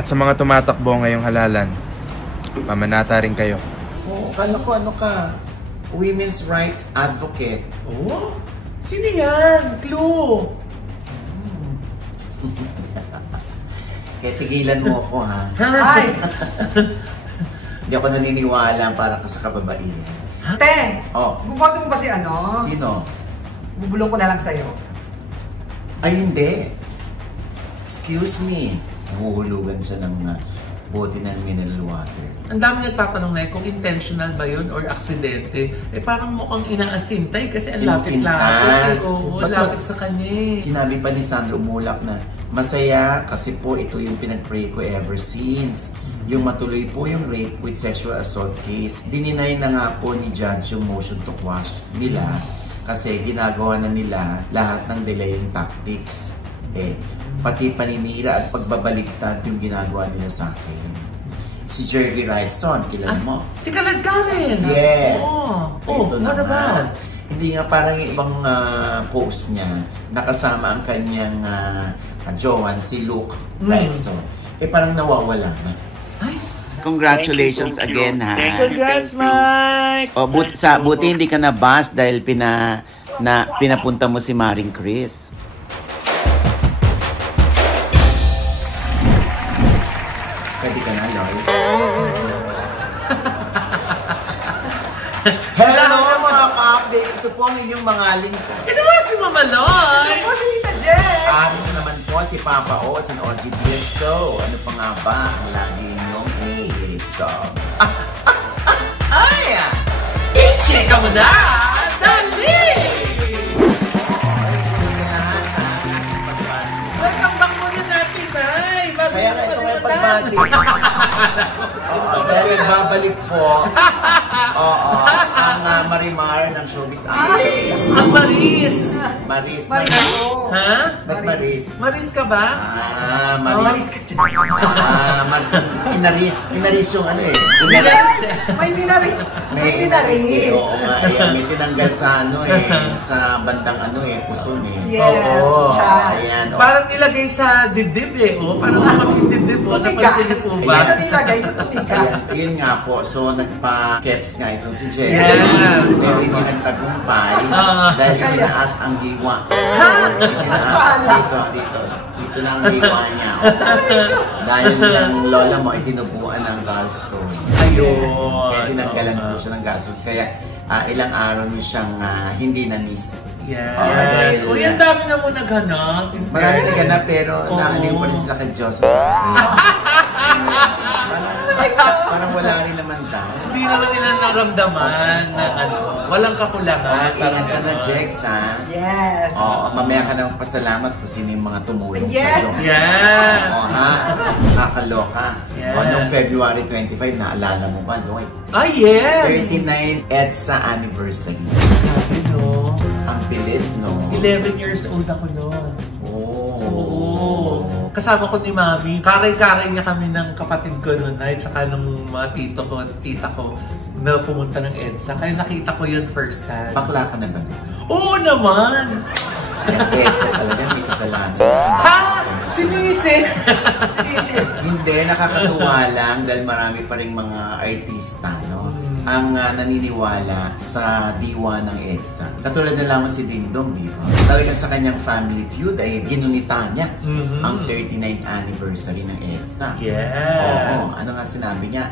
At sa mga tumatakbo ngayong halalan, mamanata rin kayo. Oo, kala ko ano ka? Women's rights advocate. Oh? Sino yan? Clue! Kaya tigilan mo ako, ha? Ay! Hindi ako naniniwala para ka sa kababaihan. Te! Oh, Buboto mo ba si ano? sino? Bubulong ko na lang sa'yo. Ay, hindi. Excuse me. Nahuhulugan siya ng bote ng mineral water. Ang dami nagtatanong na kung intentional ba yun or aksidente. Parang mukhang inaasintay kasi ang lapit-lapit. Oo, lapit sa kanya eh. Sinabi pa ni Sandro Mulak na masaya kasi po ito yung pinag-pray ko ever since. Yung matuloy po yung rape with sexual assault case. Dininay na nga po ni Judge yung motion to quash nila kasi ginagawa na nila lahat ng delaying tactics. Pati paninira at pagbabaliktad yung ginagawa nila sa akin. Si Jerry Wrightson, kilala mo? Si Kalad Karen! Yes! What about? Hindi nga parang yung ibang post niya, nakasama ang kanyang jowa na si Luke Wrightson. Parang nawawala na. Ay! Congratulations again, ha? Congrats, Mike! Buti hindi ka na-bash dahil pinapunta mo si Maring Chris. Pwede ka na, Lord. Hello mga ka-update! Ito po ang inyong mga lingkod. Ito ba si Mama Loy? Ito po si Tita Jess! Ano naman po si Papa O sa OGBS Show. Ano pa nga ba ang lagi inyong inihirit song? Ay! I-checka mo na! Dali! Welcome back muna natin, Nay! Kaya nga ito nga yung pagbati. Dahil nagbabalik po ang Marimar ng Showbiz Ate. Ang Maris! Maris. Ha? Ba't Maris? Maris ka ba? Maris. Inaris yung ano eh. May minaris! May inaris. Oo nga, may tinanggal sa ano eh, sa bandang ano eh, puson eh. Yes! Ayan. Parang nilagay sa dibdib eh. Parang yung dibdib mo. Tumigas! Ito nilagay sa tumigas. Yun nga po, so nagpa-keps nga itong si Jess. Yes. Pero hindi nagtagumpay dahil inaas ang hiwa. Dito na ang hiwa niya. Dahil yung lola mo ay tinubuan ng gallstone. Ayun. Kaya tinanggalan po siya ng gallstones. Kaya ilang araw niya siyang hindi na-miss. Yes. Uy, ang dami na mo naghanap. Marami naghanap pero naaliw pa rin sila kay Joseph. Parang wala rin naman daw. Hindi naman nila naramdaman na walang kakulangan. Ingat ka na, Jex, ha? Yes! Mamaya ka nang pasalamat kung sino yung mga tumulong Yes. sa'yo. Yes! Ha? Nakakaloka. Yes. Noong February 25, naalala mo ba, Lloyd? Yes! 39 EDSA anniversary. Grabe, no? Ang bilis, no? 11 years old ako noon. Oo. Kasama ko ni Mami. Karay-karay niya kami ng kapatid ko noon ay tsaka ng mga tito ko at tita ko na pumunta ng EDSA. Kaya nakita ko yun first hand. Bakla ka na ba? Oo naman! Yung EDSA talaga, may kasalanan. Ha? Sinisi! Hindi, nakakatuwa lang dahil marami pa rin mga artista, no? Ang naniniwala sa diwa ng EDSA. Katulad na lamang si Dingdong, di ba? Talagang sa kanyang family feud ay ginunita niya ang 39th anniversary ng EDSA. Yes! Ano nga sinabi niya?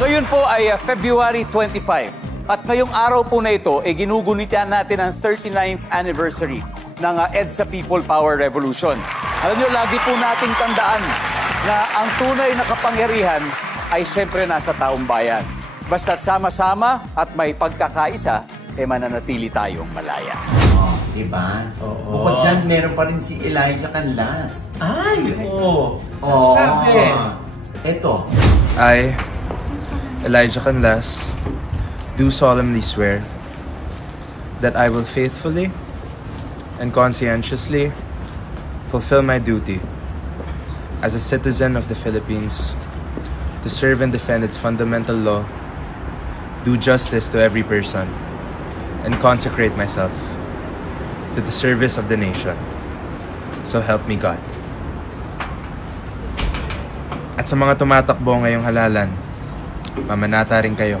Ngayon po ay February 25. At ngayong araw po na ito, ginugunitan natin ang 39th anniversary ng EDSA People Power Revolution. Alam niyo, lagi po nating tandaan na ang tunay na kapangyarihan ay siyempre nasa taong bayan. Basta't sama-sama at may pagkakaisa, mananatili tayong malaya. Diba? Bukod dyan, meron pa rin si Elijah Canlas. Ay! Oo. Sabi. Ito. I, Elijah Canlas, do solemnly swear that I will faithfully and conscientiously fulfill my duty as a citizen of the Philippines to serve and defend its fundamental law, do justice to every person, and consecrate myself to the service of the nation. So help me God. At sa mga tumatakbo ngayong halalan, mamanata rin kayo.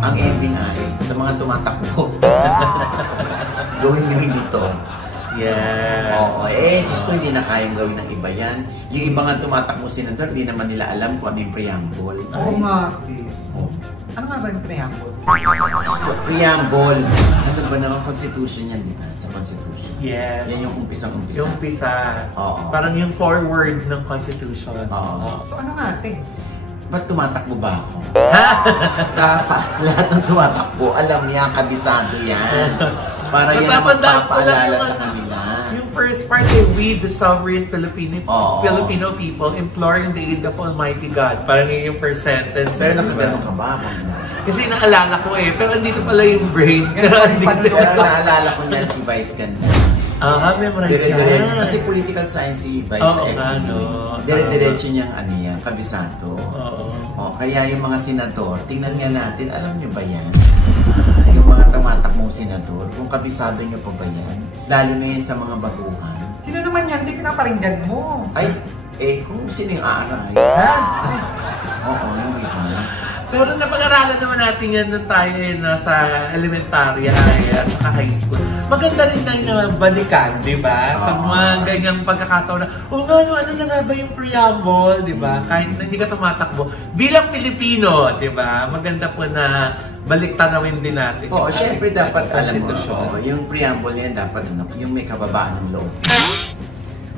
Ang ending ay, sa mga tumatakbo, gawin nyo rin ito. Yes. Oo, Diyos ko, hindi na kayang gawin ng iba yan. Yung iba nga tumatakbo senador, hindi naman nila alam kung ano yung preamble. Oo nga. Ano nga ba yung preamble? Preamble. Ano ba naman constitution yan, di ba? Sa constitution. Yes. Yan yung umpisang-umpisa. Yung umpisa. Oo. Parang yung forward ng Constitution. Oo. So ano nga, ate? Ba't tumatakbo ba ako? Dapat lahat ng tumatakbo, alam niya, kabisado yan. Para yan ang magpapaalala sa kanila. Yung first part we the sovereign Filipino people imploring the aid of Almighty God. Parang yun yung first sentence. Pero nakaganon ka ba? Kasi naalala ko pero andito pala yung brain. Pero naalala ko niyan si Vice Ganda. Memorize yan. Kasi political science si Vice Dire-diretso niyang yan, kabisado. Kaya yung mga senador, tingnan nga natin, alam niyo ba yan? Yung mga tumatakbong senador, kung kabisado niyo pa ba yan? Lalo na yan sa mga baguhan. Sino naman yan? Hindi pinaparinggan mo. Ay, kung sino yung aaray? Oo, hindi ba? Pero napag-aralan naman natin yan nung tayo nasa elementarya at saka high school. Maganda rin tayo na balikan, di ba? Pag mga ganyang pagkakataon na, ano na nga ba yung preamble, di ba? Kahit na hindi ka tumatakbo. Bilang Pilipino, di ba? Maganda po na balik-tanawin din natin. Oo, syempre dapat alam mo, yung preamble niyan dapat yung may kababaan ng loob.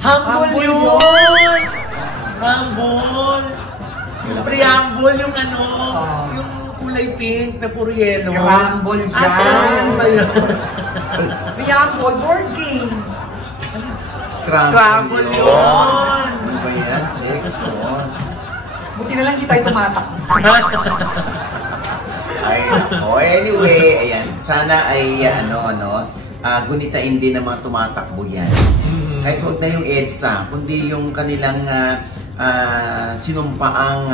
Humble yun! Humble! Preamble yung yung kulay pink na puro yellow. Scramble yan. Saan ba yun? Preamble, board game. Scramble yun. Ano ba yan? Check. Buti na lang hindi tayo tumatak. Anyway, ayan. Sana ay gunitain din ng mga tumatakbo yan. Kahit huwag na yung EDSA, kundi yung kanilang sinumpaang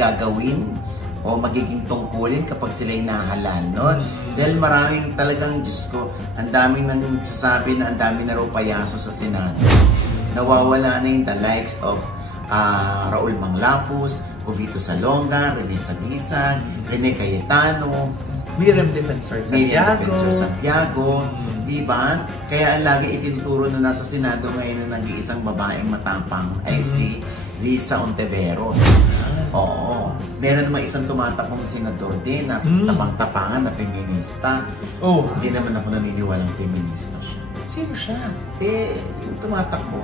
gagawin o magiging tungkulin kapag sila'y nahalal, no? Dahil maraming talagang, Diyos ko, ang daming nagsasabi na ang dami na raw payaso sa Senado. Nawawala na yung the likes of Raul Manglapus, Jovito Salonga, Rene Sagisag, Rene Cayetano, Miriam Defensor Santiago. Diba? Kaya ang lagi itinuturo na nasa Senado ngayon na nag-iisang babaeng matapang ay si Lisa Ontiveros. Oo. Meron naman isang tumatakbong senador din na tapang-tapangan na feminista. Hindi naman ako naniniwalang feminista siya. Sino siya? Yung tumatakbo.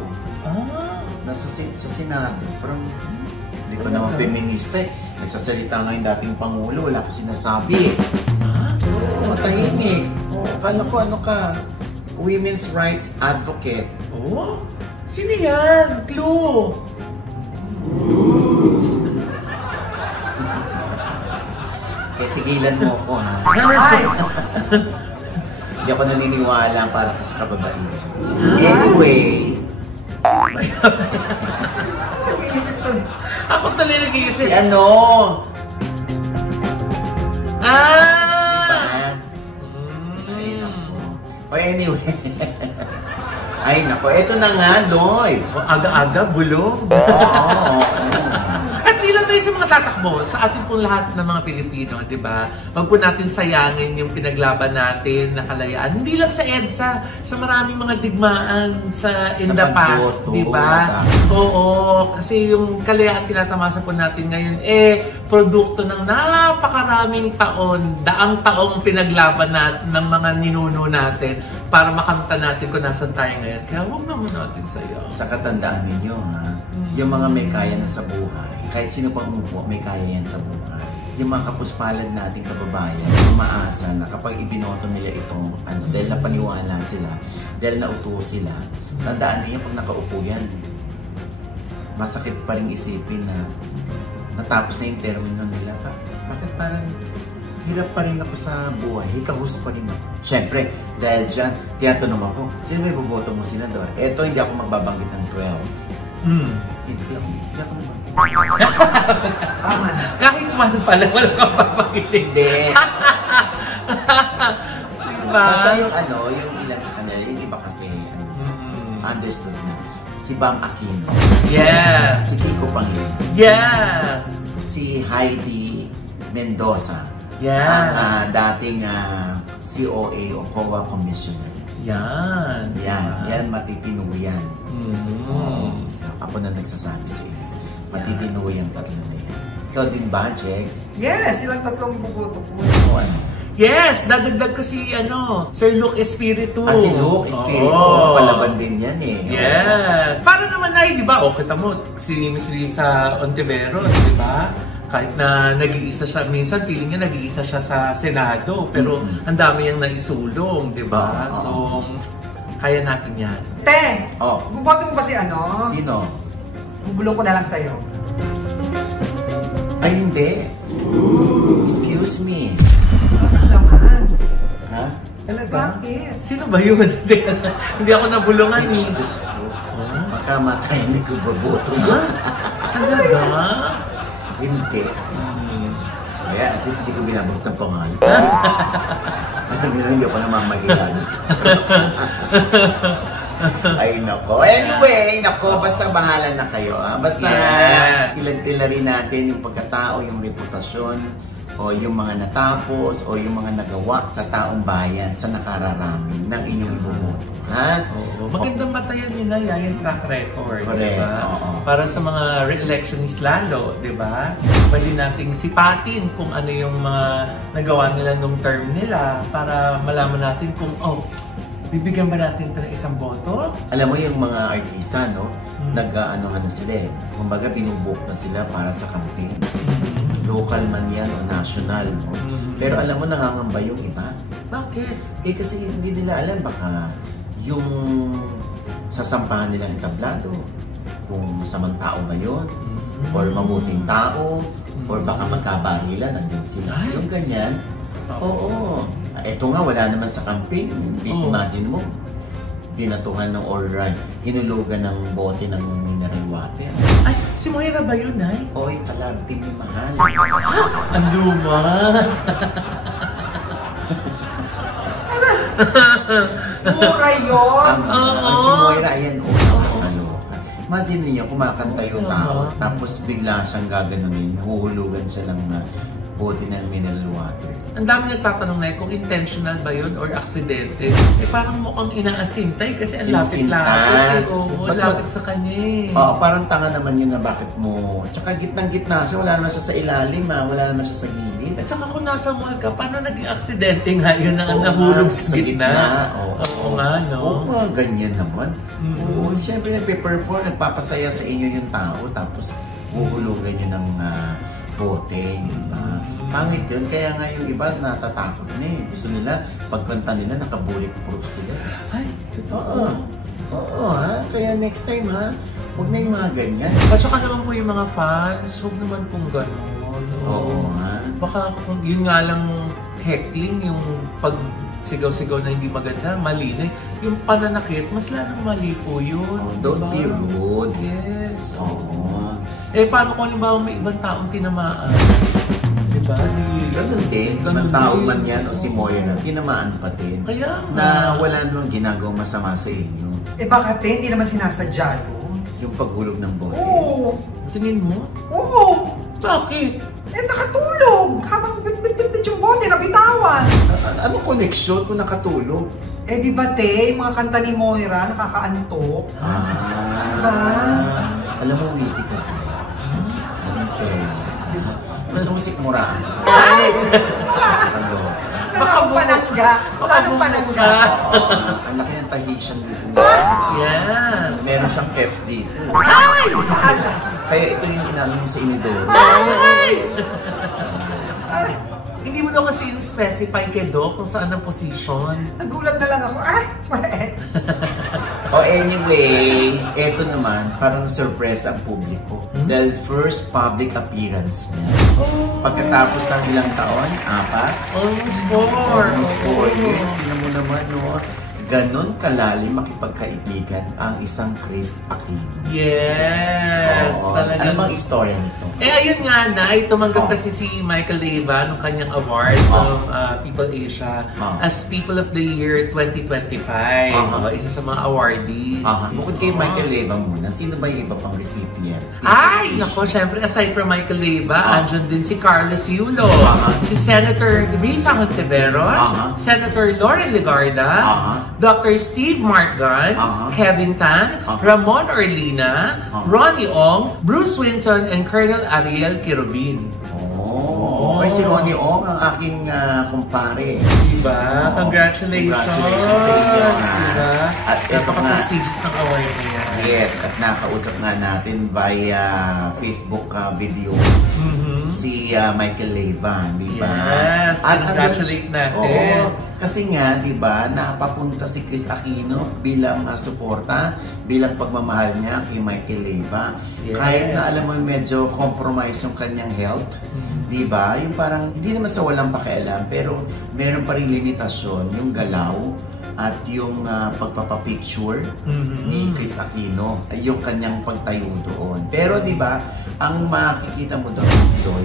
Sa Senado. Parang hindi ko naman feminista Nagsasalita nga yung dating Pangulo, wala pa sinasabi. Matahimik. Ano ka? Women's rights advocate. Sino yan? Clue! Kaya tigilan mo ako, ha? Hindi ako naniniwala para sa kababaihan. Anyway. Ako tuloy nag-iisip. Si ano? Ay, nako. Anyway. Ay, nako. Ito na nga, Loy. Aga-aga, bulong. At hindi lang tayo sa mga tatakbo, sa ating pong lahat ng mga Pilipino, di ba? Huwag po natin sayangin yung pinaglaban natin na kalayaan. Hindi lang sa EDSA, sa maraming mga digmaan in the past, di ba? Oo, kasi yung kalayaan tinatamasa po natin ngayon, produkto ng napakaraming taon, daang taong pinaglaban natin ng mga ninuno natin para makamta natin kung nasan tayo ngayon. Kaya huwag naman natin sayo. Sa katandaan ninyo, ha? Yung mga may kaya na sa buhay, kahit sino pang umupo, may kaya yan sa buhay. Yung mga kapuspalad nating kababayan, umaasa na kapag ibinoto nila itong dahil napaniwala sila, dahil nauto sila, tandaan niya pag nakaupo yan, masakit pa rin isipin na natapos na yung termino nila. Bakit parang hirap pa rin ako sa buhay, hikahus pa rin ako. Siyempre, dahil dyan, tinatanong ako, sino may boboto mo, senador? Eto, hindi ako magbabanggit ng 12. Hindi ako magbabanggit. Kahit man pala, wala kang papakitin. Hindi. Diba? Basta yung yung ilan sa kanila, yung iba kasi, understood na. si Bang Aquino, Yes! si Kiko Pangilinan, Yes! si Heidi Mendoza, Yan. ang dating COA o COA Commissioner. Yan. Yan matitino yan. Ako na nagsasabi sa iyo. Matitino yung tatlo na yan. Ikaw din ba, Jex? Yes, silang tatlong buboto po. O ano? Yes! Dadagdag ko si, Sir Luke Espiritu. Si Luke Espiritu. Oo. Palaban din yan eh. Yes! Para naman ay, di ba? O, kita mo, si Miss Risa Ontiveros, di ba? Kahit na nag-iisa siya, minsan feeling niya nag-iisa siya sa Senado, pero ang dami niyang naisulong, di ba? So, kaya natin yan. Te! Oh. Buboto mo ba si ano? Sino? Bubulong ko na lang sa'yo. Ay, hindi. Excuse me. Naman. Ha? Talaga? Bakit? Sino ba yun? Hindi ako nabulungan Ay, eh. Diyos ko. Makamatay ni ko baboto Ha? yun. Talaga? Hindi. Kaya at least hindi ko binabot ng pangalan. Alam niyo, hindi ako namamahilan. Ay, nako. Anyway, nako, basta bahala na kayo. Basta ilan-tila rin natin yung pagkatao, yung reputasyon, o yung mga natapos, o yung mga nagawa sa taong bayan sa nakararami ng inyong iboboto. Ha? Oo. Magandang batayan yun na yung track record, Correct. di ba? Oo. Para sa mga re-electionist lalo, di ba? Pwede nating sipatin kung ano yung mga nagawa nila nung term nila para malaman natin kung, bibigyan ba natin ito ng isang boto? Alam mo yung mga artista, no? Nag-aanohan na sila eh. Kumbaga, binubuk na sila para sa campaign. Local man yan o national, no? Pero alam mo, nangangamba yung iba. Bakit? Kasi hindi nila alam, baka yung sasampahan nilang entablado, kung masamang tao ba yun, or mabuting tao, or baka magkabahilan, nandun sila. Ay. Yung ganyan, oo. Eto nga, wala naman sa campaign. Imagine mo, dinatuhan ng hinulugan ng bote ng mineral water. Ay, si Moira ba yun, ay? Oy, kalab team ni Mahal. Ang luma! Mura yun! Ang si Moira, ayan, nakakaloka. Imagine niyo, kumakanta yung tao, tapos bigla siyang gaganunin, huhulugan siya ng bote ng mineral water. Ang dami nagtatanong na kung intentional ba yun or aksidente. Parang mukhang inaasintay kasi ang lapit-lapit. Oo, lapit sa kanya eh. Oo, parang tanga naman yun na bakit mo. Tsaka gitnang-gitna siya, wala naman siya sa ilalim, wala naman siya sa gilid. At saka kung nasa mall ka, paano naging aksidente nga yun ang nahulog sa gitna? Oo nga, no? Oo, ganyan naman. Oo, siyempre nagpe-perform, nagpapasaya sa inyo yung tao, tapos huhulugan nyo ng bote, diba? Pangit yun, kaya nga yung iba natatakot na eh. Gusto nila, pagkanta nila, naka-bulletproof sila. Ay, totoo. Oo, ha? Kaya next time, ha? Huwag na yung mga ganyan. At saka naman po yung mga fans, huwag naman pong gano'n. Oo, ha? Baka kung yun nga lang heckling, yung pag sigaw-sigaw na hindi maganda, mali na. Yung pananakit, mas lalong mali po yun. Oh, don't be rude. Yes. Oo. Paano kung halimbawa may ibang taong tinamaan? Diba? Ganun din. Ibang tao man yan o si Moira, tinamaan pa din. Kaya na wala nang ginagawang masama sa inyo. Baka hindi naman sinasadya yun. Yung paghulog ng bote. Oo. Tingin mo? Oo. Bakit? Nakatulog. Habang bit-bit yung bote, nabitawan. Anong koneksyon kung nakatulog? Di ba, te? Yung mga kanta ni Moira, nakakaantok. Alam mo, witty ka din. In fairness. Gusto mo sikmuraan. Ay! Ano? Baka panangga. Anong panangga? Ang laki ng Tahitian dito. Yes. Meron siyang caps dito. Ay! Mahal. Kaya ito yung inano niya sa inidoro. Ay! Hindi mo daw kasi in-specify kay Doc kung saan ang position. Nagulat na lang ako. Ay! Anyway, eto naman, parang surprise ang publiko. Dahil first public appearance niya. Pagkatapos ng ilang taon, 4? Almost 4. Almost 4 years. Tingnan mo naman, no? ganon kalalim makipagkaibigan ang isang Chris Aquino. Yes! Oo. Talagang... Ano bang istorya nito? Ayun nga na, tumanggap kasi si Michael Leyva nung kanyang award ng People Asia as People of the Year 2025. Isa sa mga awardees. Bukod kay Michael Leyva muna, sino ba yung iba pang recipient? Ay! Nako, syempre, aside from Michael Leyva, andyan din si Carlos Yulo, si Senator Risa Hontiveros, Senator Lauren Legarda, Dr. Steve Martgan, Kevin Tan, Ramon Orlina, Ronnie Ong, Bruce Winton, and Colonel Ariel Quirobin. Okay, si Ronnie Ong ang aking kumpare. Diba? Congratulations! Congratulations sa inyo. Diba? At ito nga. Napaka-prestigious ng award niya. Yes, at nakausap nga natin via Facebook video si Michael Leyva, di ba? Yes, congratulate natin. Kasi nga, di ba, napapunta si Chris Aquino bilang suporta, bilang pagmamahal niya kay Michael Leyva. Yes. Kahit na alam mo medyo compromise yung kanyang health, di ba? Yung parang, hindi naman sa walang pakialam, pero meron pa rin limitasyon, yung galaw at yung pagpapapicture ni Chris Aquino, yung kanyang pagtayo doon. Pero di ba, ang makikita mo doon,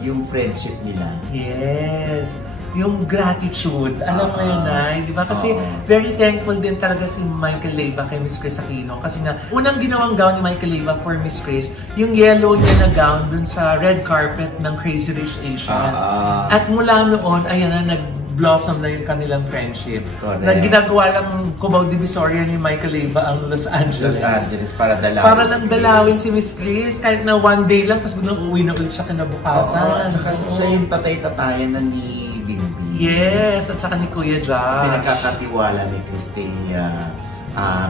yung friendship nila. Yes. Yung gratitude. Alam mo yun, Nay, di ba? Kasi very thankful din talaga si Michael Leyva kay Miss Chris Aquino. Kasi nga, unang ginawang gown ni Michael Leyva for Miss Chris, yung yellow niya na gown dun sa red carpet ng Crazy Rich Asians. At mula noon, ayan na, blossom na yung kanilang friendship. Correct. Na ginagawa lang Cubao Divisoria ni Michael Leyva ang Los Angeles. Para dalawin. Para lang dalawin si Miss Chris. Kahit na one day lang, tapos biglang uuwi na ulit siya kinabukasan. Tsaka siya yung tatay-tatayan na ni Bimbi. Yes, at saka ni Kuya Josh. Pinagkakatiwala ni Chris kay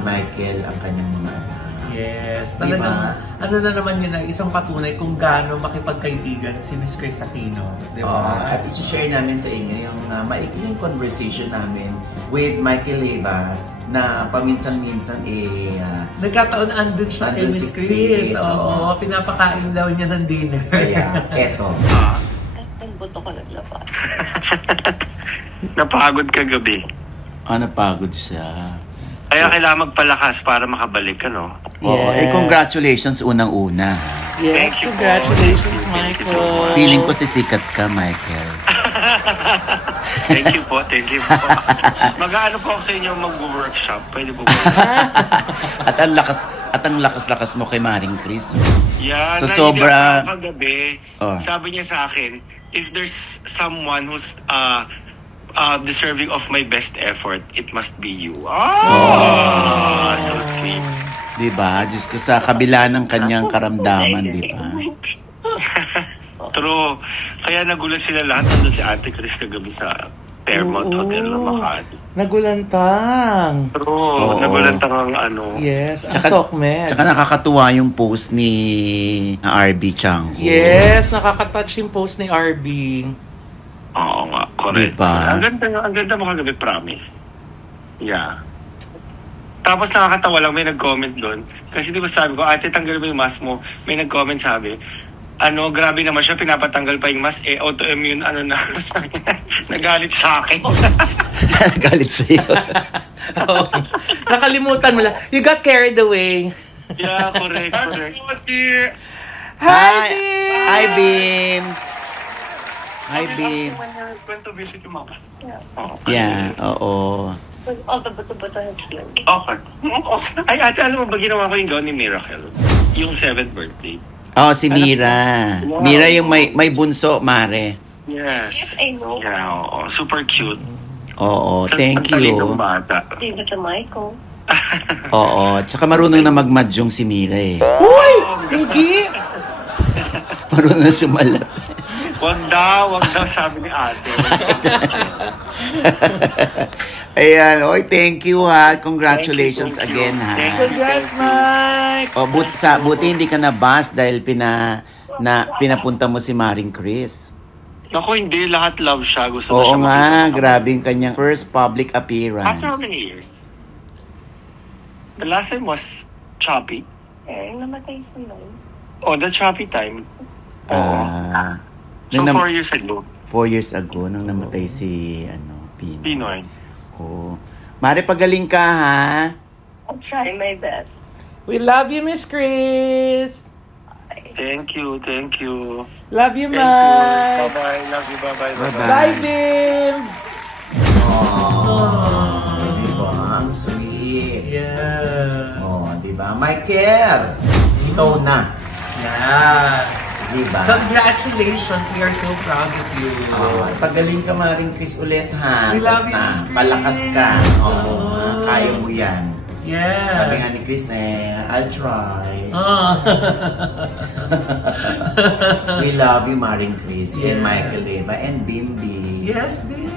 Michael ang kanyang mga anak. Yes, talagang ano na naman yun ay isang patunay kung gaano makipagkaibigan si Miss Chris Aquino, di ba? At isi-share namin sa inyo yung maikling conversation namin with Michael Leyva na paminsan-minsan nagkataon na andun siya kay Miss Chris. Oo, pinapakain daw niya ng dinner. Kaya, eto. Nagbuto ko naglabas. Napagod kagabi. Napagod siya. Kaya kailangan magpalakas para makabalik ka, no? Oo. Congratulations unang-una. Yes, Thank you congratulations, po. Michael. Thank you so much. Feeling ko sisikat ka, Michael. Thank you po. Mag-aano po ako sa inyo mag-workshop. Pwede po ba? At ang lakas mo kay Maring Chris. Yeah, so sobra kagabi. Sabi niya sa akin, if there's someone who's deserving of my best effort, it must be you. So sweet. Diba? Diyos ko, sa kabila ng kanyang karamdaman, diba? True. Kaya nagulat sila lahat. Nandun si Ate Chris kagabi sa Fairmont Hotel na Makati. Nagulantang. True. Nagulantang ang ano. Yes, ang Tsaka sokmed. Tsaka nakakatuwa yung post ni RB Chango. Yes, nakaka-touch yung post ni RB. Oo nga, correct. Diba? Ang ganda mo kagabi, promise. Yeah. Tapos nakakatawa lang, may nag-comment doon. Kasi di ba sabi ko, ate, tanggal mo yung mask mo. May nag-comment sabi, grabe naman siya, pinapatanggal pa yung mask, autoimmune, nagalit sa akin. Galit sa'yo. Nakalimutan mo lang. You got carried away. Yeah, correct. Hi, Bim! Hi, Bim. When to visit yung mama. Yeah, oo. Okay. Ay, ate, alam mo ba ginawa ko yung gown ni Miracle? Yung 7th birthday. Si Mira. Wow. Mira yung may bunso, Mare. Yes. I know. Yeah, oo. Super cute. Oo, thank you. Ang bata. David na Michael. Oo, tsaka marunong na mag-mahjong si Mira eh. Uy! Hindi! Marunong na sumalat. Wag daw, sabi ni ate. Ayan, thank you ha. Congratulations Thank you. again ha. Congrats, Mike! Buti hindi ka na-bash dahil pinapunta mo si Maring Chris. Naku, hindi. Lahat love siya. Gusto na Oo siya nga, makita. grabe yung kanyang first public appearance. After how many years? The last time was Choppy. Namatay siya noon. Oh, the Choppy time. Oo. So, 4 years ago. 4 years ago, nung namatay si Pinoy. Pinoy. Oo. Mare, pagaling ka, ha? I'll try my best. We love you, Miss Chris. Thank you, thank you. Love you, Thank Mike. you. Bye-bye. Love you. Bye-bye. Bye-bye. Bye, Bim. Diba? Ang sweet. Yeah. Diba? Michael, ikaw na. Yeah. Diba? Congratulations. We are so proud of you. Pagaling ka, Maring Chris, ulit, ha? We love you, Basta, Miss Chris. palakas ka. Kaya mo yan. Yes. Sabi nga ni Chris, I'll try. We love you, Maring Chris, and Michael Leva, and Bimbi. Yes, Bim.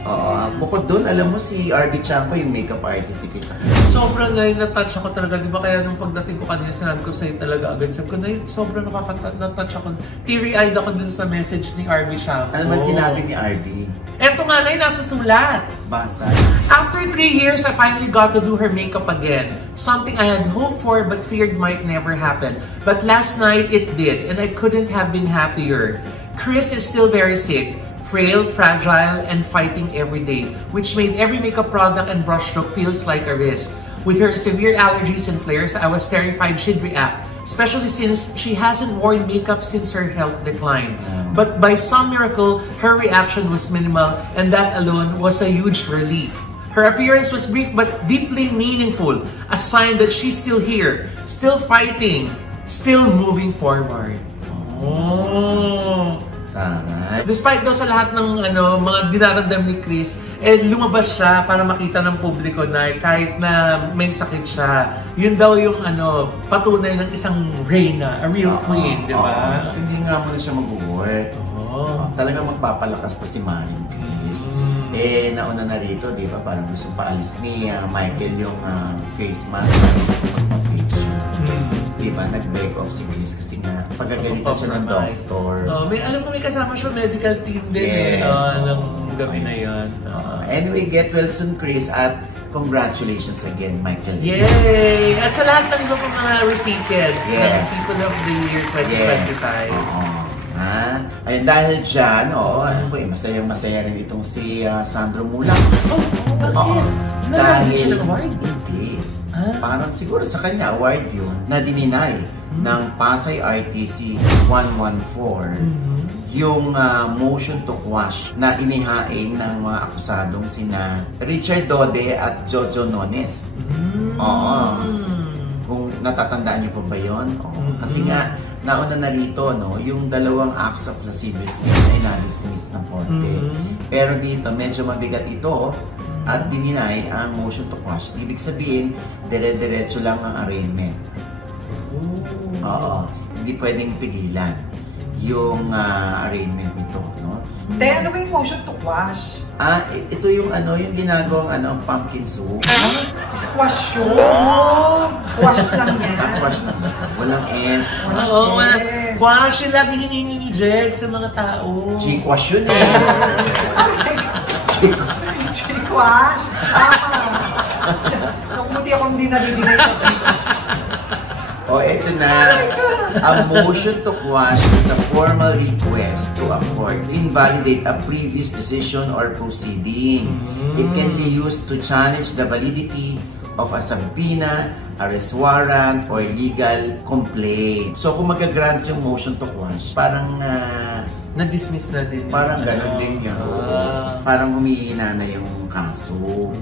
Bukod doon, alam mo si RB Chanco, yung makeup artist ni Chris. Sobrang na-touch ako talaga. Di ba kaya nung pagdating ko kanina, sinabi ko sa'yo talaga agad. Sabi ko, sobrang na-touch ako. Teary-eyed ako dun sa message ni RB Chanco. Ano man sinabi ni RB? Eto nga na nasa sulat. Basa. After 3 years, I finally got to do her makeup again. Something I had hoped for but feared might never happen. But last night, it did. And I couldn't have been happier. Chris is still very sick. Frail, fragile, and fighting every day, which made every makeup product and brushstroke feels like a risk. With her severe allergies and flares, I was terrified she'd react, especially since she hasn't worn makeup since her health declined. But by some miracle, her reaction was minimal, and that alone was a huge relief. Her appearance was brief but deeply meaningful, a sign that she's still here, still fighting, still moving forward. Despite daw sa lahat ng mga dinaramdam ni Chris, lumabas siya para makita ng publiko na kahit na may sakit siya, yun daw yung patunay ng isang reyna, a real queen, di ba? Hindi nga muna siya mag-work. Talagang magpapalakas pa si Maring Chris. Nauna na rito, di ba? Parang gusto paalis ni Michael yung face mask. Diba, nag-break off si Chris kasi nga pagagalitan siya ng doktor. Alam ko may kasama siya medical team din ng gabi na yun. Anyway, get well soon, Chris, at congratulations again, Michael. Yay! At sa lahat ng iba pang mga recipients ng People of the Year 2025. Ayun, dahil dyan, masaya rin itong si Sandro Mulak. Dahil siya ng award? Hindi. Parang siguro sa kanya award yun na dininay ng Pasay RTC 114 yung motion to quash na inihain ng mga akusadong sina Richard Dode at Jojo Nones. Kung natatandaan niyo pa ba yun? Kasi nga nauna na rito, yung dalawang acts of lasciviousness ay na-dismiss ng korte. Pero dito, medyo mabigat ito at dininay ang motion to quash. Ibig sabihin, dire-diretso lang ang arraignment. Hindi pwedeng pigilan yung arraignment nito, no? Ano ba yung motion to quash? Ito yung yung ginagawang pumpkin soup. Squash yun? Quash lang yan. Quash lang. Walang S. Quash yung lagi hiningi ni Jek sa mga tao. G-quash yun G-quash? Kumuti akong di nadidigay sa G-quash. Ito na. A motion to quash is a formal request to a court to invalidate a previous decision or proceeding. It can be used to challenge the validity of a subpoena, arrest warrant, or legal complaint. So kung magagrant yung motion to quash, parang na-dismiss na din. Parang gano'n din yun. Parang humihina na yung kaso.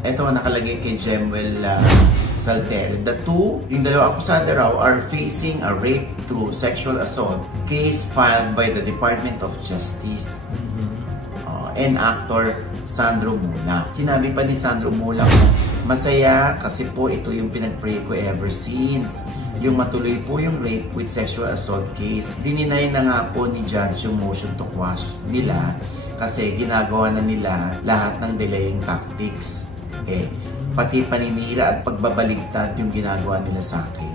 Ito nakalagay kay Jemuel Salter. Yung dalawa akusado raw are facing a rape through sexual assault case filed by the Department of Justice and actor Sandro Mulak. Sinabi pa ni Sandro Mulak, masaya kasi po ito yung pinag-pray ko ever since. Yung matuloy po yung rape with sexual assault case. Dininay na nga po ni Judge yung motion to quash nila kasi ginagawa na nila lahat ng delaying tactics. Pati paninira at pagbabaligtad yung ginagawa nila sa akin.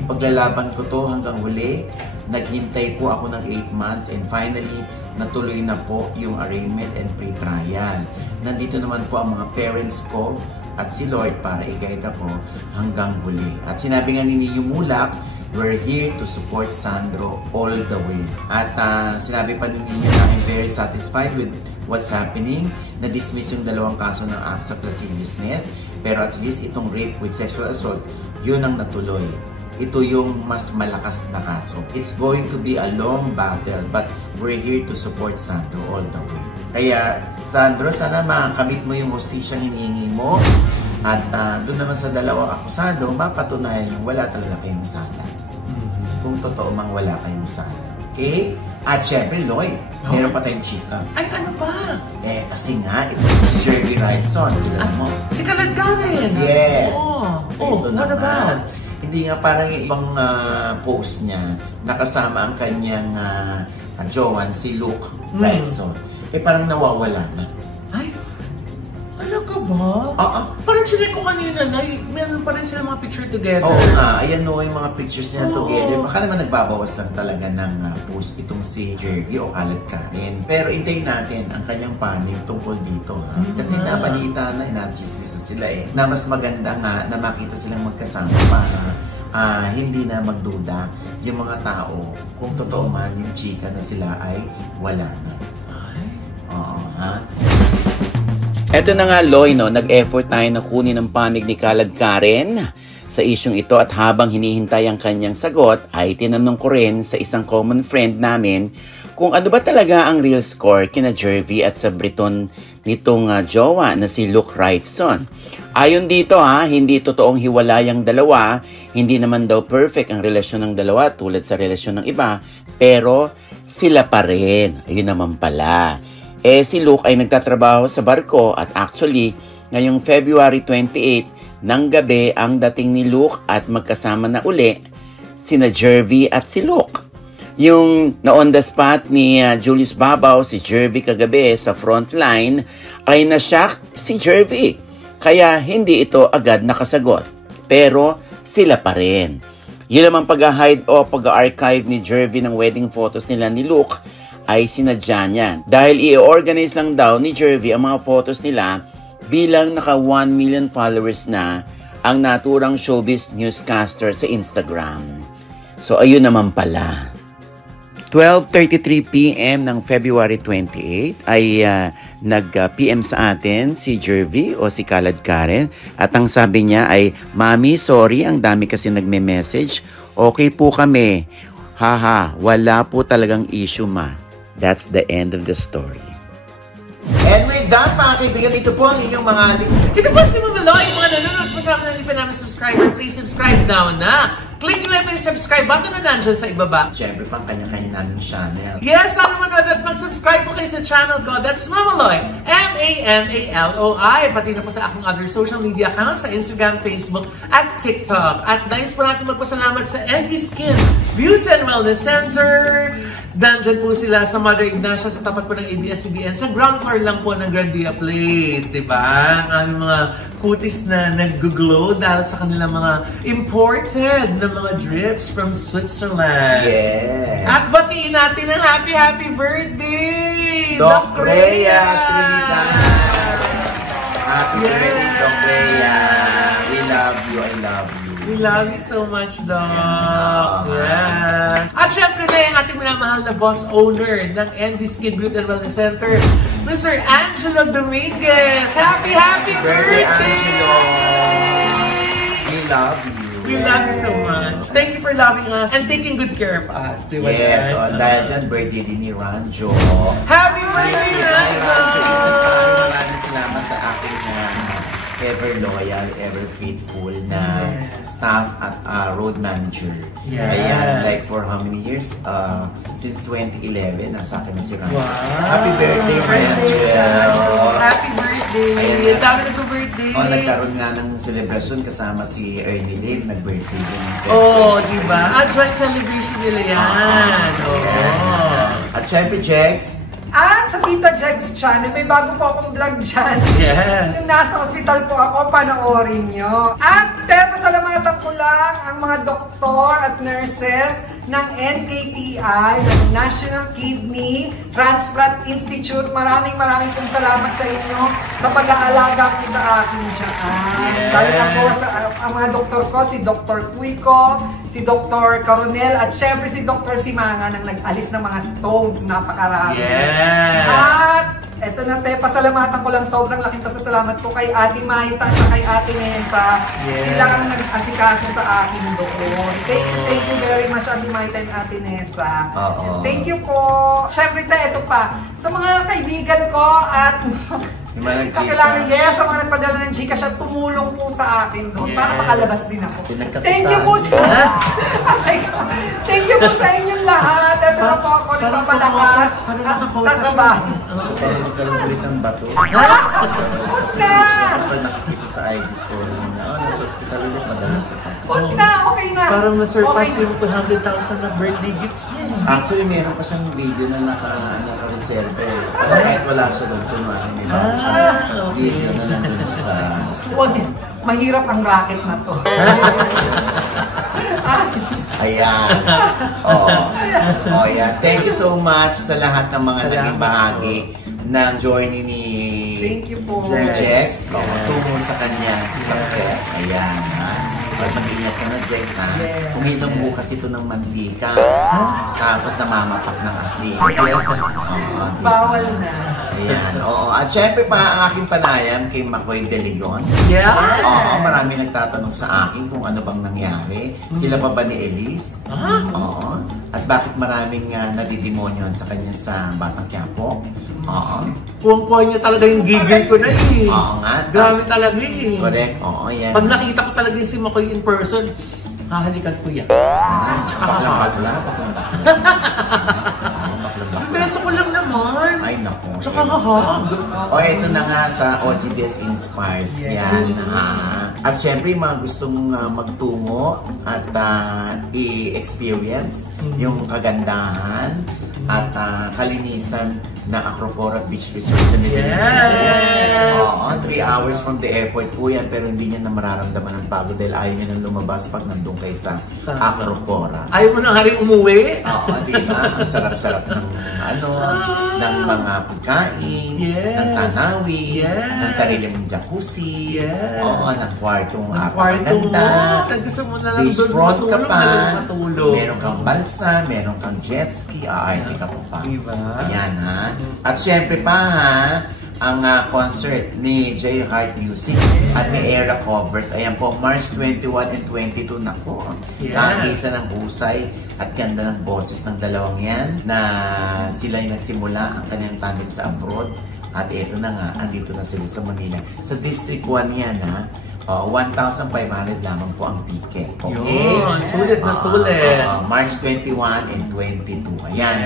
Ipaglalaban ko to hanggang huli. Naghintay po ako ng 8 months and finally, natuloy na po yung arraignment and pre-trial. Nandito naman po ang mga parents ko at si Lord para i-guide ako hanggang huli. At sinabi nga ni Nino Mulak, we're here to support Sandro all the way. At sinabi pa ni Nino na I'm very satisfied with what's happening. Na-dismiss yung dalawang kaso ng acts of lasciviousness. Pero at least itong rape with sexual assault, yun ang natuloy. Ito yung mas malakas na kaso. It's going to be a long battle, but we're here to support Sandro all the way. Kaya, Sandro, sana makamit mo yung hustisyang hinihingi mo. At doon naman sa dalawang akusado, mapatunayan yung wala talaga kayong sala. Kung totoo mang wala kayong sala. Okay? At syempre, Lloyd, meron pa tayong chika. Ay, ano ba? Kasi nga, ito si Jervy Wrightson. Kilala mo? Si Kaladkarin! Yes! What about? Hindi nga parang ibang post niya, nakasama ang kanyang jowa na si Luke Wrightson. Parang nawawala na. Ay, talaga ba? Parang sila ko kanina na, meron pa rin sila mga picture together. Oo nga, ayan o yung mga pictures nila together. Baka naman nagbabawas lang talaga ng post itong si Jervy o Kaladkarin. Pero hintayin natin ang kanyang panig tungkol dito. Kasi nabalita na, nachismisa sila na mas maganda nga na makita silang magkasama para hindi na magduda yung mga tao kung totoo man yung chika na sila ay wala na. Oo, ha? Eto na nga, Loy, no? Nag-effort tayo na kunin ang panig ni Kaladkarin sa isyong ito at habang hinihintay ang kanyang sagot ay tinanong ko rin sa isang common friend namin kung ano ba talaga ang real score kina Jervy at sa Briton nitong jowa na si Luke Wrightson. Ayon dito hindi totoong hiwalay ang dalawa, hindi naman daw perfect ang relasyon ng dalawa tulad sa relasyon ng iba, pero sila pa rin. Ayun naman pala. Si Luke ay nagtatrabaho sa barko at actually, ngayong February 28 ng gabi ang dating ni Luke at magkasama na uli sina Jervy at si Luke. Yung na-on the spot ni Julius Babaw, si Jervy kagabi sa frontline, ay na-shock si Jervy. Kaya hindi ito agad nakasagot. Pero sila pa rin. Yun naman pag-hide o pag-archive ni Jervy ng wedding photos nila ni Luke ay sinadya niya. Dahil i-organize lang daw ni Jervy ang mga photos nila bilang naka 1 million followers na ang naturang showbiz newscaster sa Instagram. So ayun naman pala. 12:33 PM ng February 28 ay nag-PM sa atin si Jervy o si Kaladkarin at ang sabi niya ay, "Mami, sorry, ang dami kasi nagme-message. Okay po kami. Haha, wala po talagang issue, ma." That's the end of the story. And with that, mga kaibigan, ito po ang inyong mga... Ito po si Mama Loy, mga nanonood po sa akin ng namin subscriber. Please subscribe now na. Click nyo na yung subscribe button na nandyan sa ibaba. Siyempre, pang kanya-kanya naming channel. Yes, sana manood at mag-subscribe po kayo sa channel ko. That's Mama Loy, M-A-M-A-L-O-I. Pati na po sa aking other social media accounts sa Instagram, Facebook, at TikTok. At nais po natin magpasalamat sa NB Skin Beauty and Wellness Center. Nandyan po sila sa Mother Ignacia sa tapat po ng ABS-CBN. Sa ground floor lang po ng Grandia Place, diba? Ang aming mga kutis na nag-glow dahil sa kanilang mga imported na mga drips from Switzerland. Yes! At batiin natin ang happy birthday! Doc Rhea Trinidad! Happy birthday, Doc Rhea! We love you, I love you. We love you so much, Doc. Yeah. At syempre na yung ating minamahal na boss owner ng NB Skin Beauty and Wellness Center, Mr. Angelo Dominguez. Happy birthday! Angelo! We love you. We love you so much. Thank you for loving us and taking good care of us. Diba? Yes, dahil dyan, birthday din ni Ranjo. Happy birthday, Ranjo! Maraming salamat sa aking ever loyal, ever faithful na staff at road manager. Yes. Ayan, like for how many years? Since 2011, nasa akin na si Ranjo. Wow. Happy birthday, Ranjo! Happy birthday! Ayan, dami nag-birthday! Nagkaroon nga ng celebration kasama si Ernie Lim, nag-birthday din. Diba? Joint celebration nila yan. At syempre, Jex, At sa Tita Jegs channel, may bago po akong vlog dyan. Yes. Yung nasa hospital po ako, panoorin nyo. At pasalamatan ko lang ang mga doktor at nurses ng NKTI, ng National Kidney Transplant Institute. Maraming pong salamat sa inyo sa pag-aalaga po sa akin dyan. Yes. Dahil ako sa ang mga doktor ko, si Dr. Puico, si Dr. Coronel, at syempre si Dr. Simanga nang nag-alis ng mga stones, napakarami. Yes. At Eto na te, pasalamatan ko lang, sobrang laking pasasalamat ko kay Ate Maita at kay Ate Nessa. Sila ang nag-asikaso sa akin doon. Thank you very much Ate Maita and Ate Nessa. Thank you po. Siyempre te, ito pa. Sa mga kaibigan ko at kakilala, sa mga nagpadala ng Gcash at tumulong po sa akin doon para makalabas din ako. Thank you po sa thank you po sa inyong lahat. Ito na po ako nagpapalakas at tatrabaho. So, parang magkaroon ulit ng bato. Huwag na! Kapag nakikita sa IG story na, nasa hospital ulit, madami. Huwag na! Okay na! Parang na-surpass yung 200,000 na birthday gifts niya. Actually, meron pa siyang video na naka-reserve. Kahit wala siya doon, kunwari may video na nandun siya sa Huwag din. Mahirap ang racket na to. Ayan. Yan. Thank you so much sa lahat ng mga naging bahagi ng journey ni Jex. Tungo sa kanyang success. Ayan. Mag-ingat ka na, Jex, ha? Uminom bukas ito ng mantika. Tapos namamapak ng asin. Bawal na. Ayan, At syempre pa ang aking panayam kay Makoy De Leon. Marami nagtatanong sa akin kung ano bang nangyari. Sila pa ba ni Elise? At bakit maraming nadidemonyohan sa kanya sa Batang Quiapo? Kuwang-kuwang niya talaga yung gigil ko na eh. Nga. Grabe talaga eh. Correct, yan. Pag nakita ko talaga yung si Makoy in person, hahalikan ko yan. Bakla. Beso ko lang naman. Ay, naku. Tsaka hahag. Ito na nga sa OGBS Inspires. Yan, At syempre, mga gustong magtungo at i-experience yung kagandahan at kalinisan ng Acropora Beach Resort sa Medellin City. 3 hours from the airport po yan, pero hindi niya na mararamdaman ng pagod dahil ayaw niya nang lumabas pag nandun kayo sa Acropora. Ayaw mo nang haring umuwi? Diba? Ang sarap-sarap ng ng mga pagkain, ng tanawin, ng sarili mong jacuzzi, ng kwartong apakaganda, beachfront ka pa, meron kang balsa, meron kang jet ski, hindi ka pa. Yan At syempre pa ang concert ni J Heart Music at ni Era Covers. Ayan po, March 21 and 22 na po. Kaangisa ng husay at ganda ng boses ng dalawang yan na sila yung nagsimula ang kanyang tandem sa abroad. At ito na nga, andito na sila sa Manila. Sa District 1 yan 1,500 lamang po ang ticket. Okay? Sulit na sulit. March 21 and 22. Ayan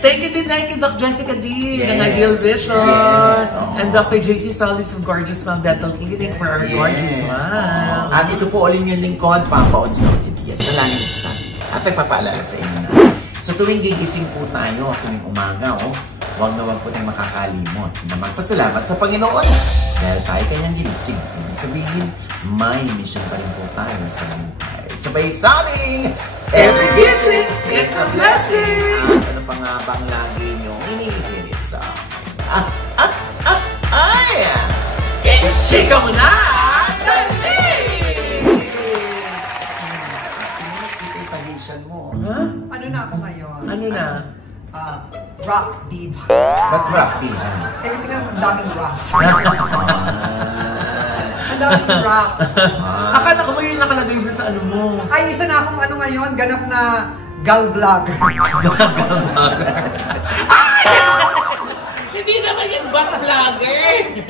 Thank you din Doc Jessica D. ng Ideal Vision. And Dr. JC Solis of Gorgeous Smile Dental Clinic for our gorgeous smile. At ito po ulit yung lingkod, Papa Osinochi Diaz. Salamat sa sabi. At ay papaalala sa inyo na. Sa tuwing gigising po tayo, tuwing umaga, huwag na huwag po tayong makakalimot na magpasalamat sa Panginoon. Dahil tayo kanyang ginising. Sabihin, may mission pa rin po tayo sa buhay. Sabay sa aming every gising is a blessing! Ano pa nga bang lagi nyo inihirit sa akin? Chika mo na! Dali! Itahisyan mo. Ano na ako ngayon? Ano na? Rock diva. Ba't rock diva? Kasi nga, ang daming rocks. Ang daming rocks. Akala ko ba yung nakalagay din sa ano mo? Ay, isa na akong ngayon, ganap na gal vlogger. Hindi naman yung bat vlogger!